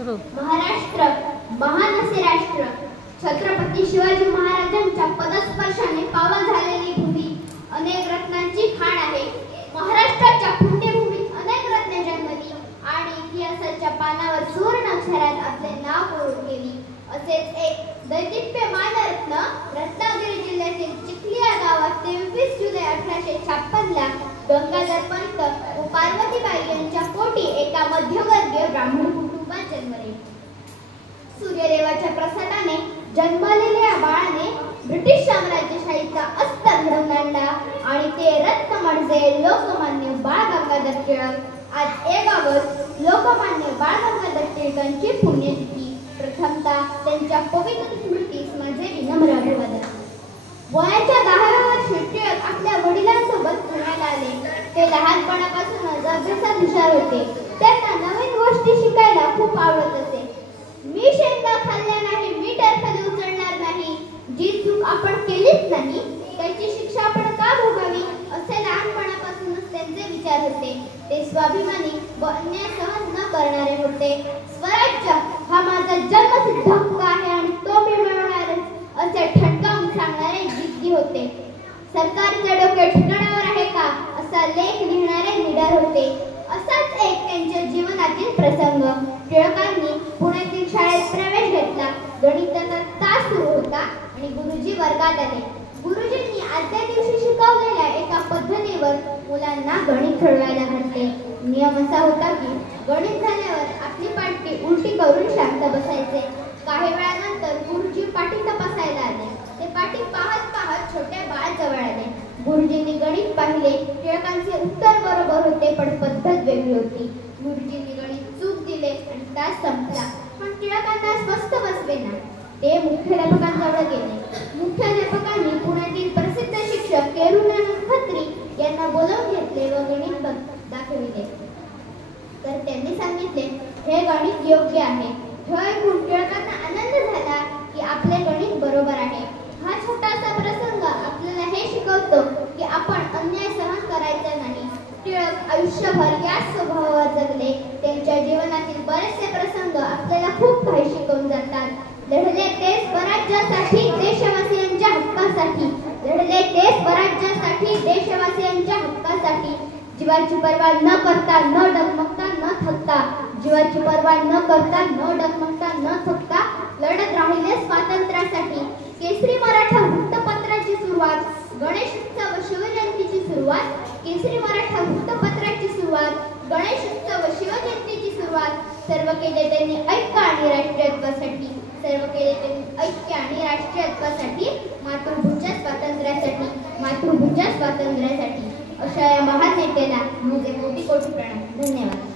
महाराष्ट्र महान असे राष्ट्र, छत्रपती शिवाजी महाराजांच्या पदस्पर्शाने पावन झालेली भूमी, अनेक रत्नांची खाण आहे. महाराष्ट्राच्या पुण्यभूमीत अनेक रत्ने जन्मली आणि इतिहासाच्या पानावर सुवर्ण अक्षरात आपले नाव कोरून गेली. असेच एक दैदिप्यमान रत्न रत्नागिरी जिल्ह्यातील चिखली या गावात 23 जुलै 1856 ला गंगाधर पंत व पार्वतीबाई यांच्या पोटी एका मध्यमवर्गीय ब्राह्मण कुटुंबात जन्मले. सूर्यदेवाच्या प्रसादाने जन्मलेल्या या बाळाने ब्रिटिश साम्राज्यशाहीचा अस्त घडवून आणला आणि ते रत्न म्हणजे लोकमान्य बाळ गंगाधर टिळक. आज 1 ऑगस्ट लोकमान्य बाळ गंगाधर टिळकांची पुण्यतिथी. प्रथमतः त्यांच्या पवित्र स्मृतीस माझे विनम्र अभिवादन. वयाच्या 10व्या वर्षी टिळक आपल्या वडिलांसोबत पुण्याला आले. ते लहानपणापासूनच अभ्यासात हुशार होते. त्यांना नवीन गोष्टी शिकायला खूप आवडत असे. मी शेंगा खाल्ल्या नाही, मी टरफले उचलणार नाही, जी चूक आपण केलीच नाही त्याची शिक्षा आपण का भोगावी, असे लहानपणापासूनच त्यांचे विचार होते. ते स्वाभिमानी व अन्याय सहन न करणारे होते. स्वराज्य हा माझा जन्मसिद्ध हक्क आहे आणि तो मी मिळवणारच, असे ठणकावून सांगणारे जिद्दी होते. सरकारचे डोके ठिकाणावर आहे का, असा लेख लिहिणारे निडर होते. असाच एक त्यांच्या जीवनातील प्रसंग. टिळकांनी पुण्यातील शाळेत प्रवेश घेतला. गणिताचा तास सुरू होता आणि गुरुजी वर्गात आले. गुरुजींनी आदल्या दिवशी शिकवलेल्या एका पद्धतीवर मुलांना गणित सोडवायला घातले. नियम असा होता की गणित झाल्यावर आपली पाटी उलटी करून शांत बसायचे. काही वेळानंतर गुरुजी पाटी तपासायला आले. ते पाटी पाहत पाहत छोट्या बाळाजवळ आले. गुरुजींनी गणित पाहिले. टिळकांचे उत्तर बरोबर होते, पण पद्धत वेगळी होती. गुरुजींनी गणित चूक दिले आणि तास संपला. पण टिळकांना स्वस्थ बसले ना. ते मुख्याध्यापकांजवळ गेले. मुख्याध्यापकांनी पुण्यातील प्रसिद्ध शिक्षक केरुणानंद खत्री यांना बोलावून घेतले व गणित दाखविले. तर त्यांनी सांगितले, हे गणित योग्य आहे. हे ऐकून टिळकांना आनंद झाला की आपले गणित बरोबर आहे. हा छोटासा प्रसंग आपल्याला हे शिकवतो की आपण अन्याय सहन करायचा नाही. टिळक आयुष्यभर याच स्वभावावर जगले. त्यांच्या जीवनातील बरेचसे प्रसंग आपल्याला खूप काही शिकवून जातात. लढले ते स्वराज्यासाठी, देशवासियांच्या हक्कासाठी. लढले ते स्वराज्यासाठी, देशवासियांच्या हक्कासाठी. जीवाची पर्वा न करता, न डगमगता, न थकता. जीवाची पर्वा न करता, न डगमगता, न थकता लढत राहिले स्वातंत्र्यासाठी. केसरी मराठा वृत्तपत्राची सुरुवात, गणेशोत्सव व शिवजयंतीची सुरुवात. केसरी मराठा वृत्तपत्राची सुरुवात, गणेशोत्सव व शिवजयंतीची सुरुवात. सर्व केले त्यांनी ऐक्य आणि राष्ट्रीयत्वासाठी. सर्व केले त्यांनी ऐक्य आणि राष्ट्रीयत्वासाठी, मातृभूमीच्या स्वातंत्र्यासाठी. मातृभूमीच्या स्वातंत्र्यासाठी. अशा या महान नेत्याला माझे कोटी कोटी प्रणाम. धन्यवाद.